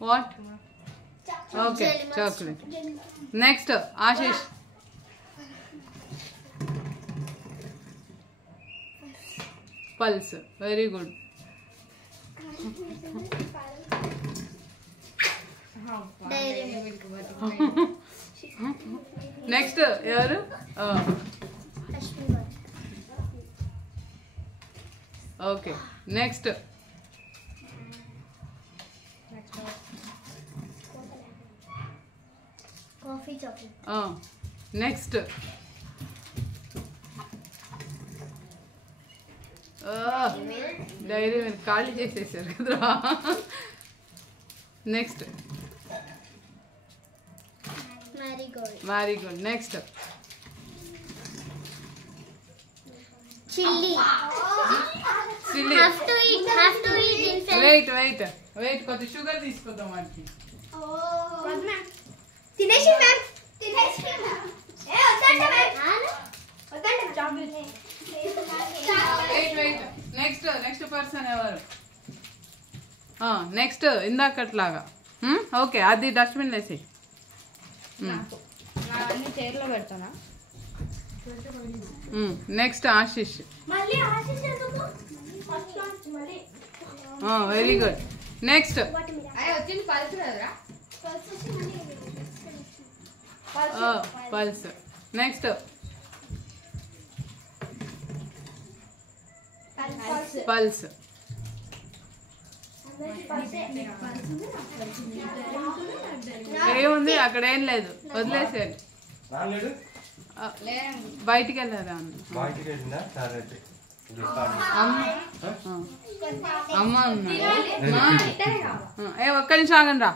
What? Okay, chocolate. Next, Ashish. Pulse. Very good. Next, yaru? Okay. Next. Coffee chocolate. Next. Dairy milk ఖాళీ చేసేసారు కదరా. Next marigold. Next chilli. Wait కొద్ది sugar తీసుకుందాం వాటికి. తినేసి ma'am. ఏ వద్దంట మ్యామ్. వద్దంట చాక్లెట్. వెయిట్ నెక్స్ట్ పర్సన్ ఎవరు? నెక్స్ట్ ఇందాకట్లాగా. ఓకే, అది డస్ట్బిన్ వేసి. చైర్లో పెడతానా? Next Ashish. Very good. Next వచ్చింది పల్స్ కదరా. పల్స్. Next pulse. ఏముంది అక్కడ? ఏం లేదు, వదిలేసేది. బయటికి వెళ్ళారా? అమ్మ ఉన్నా. ఒక్క నిమిషం ఆగండి రా.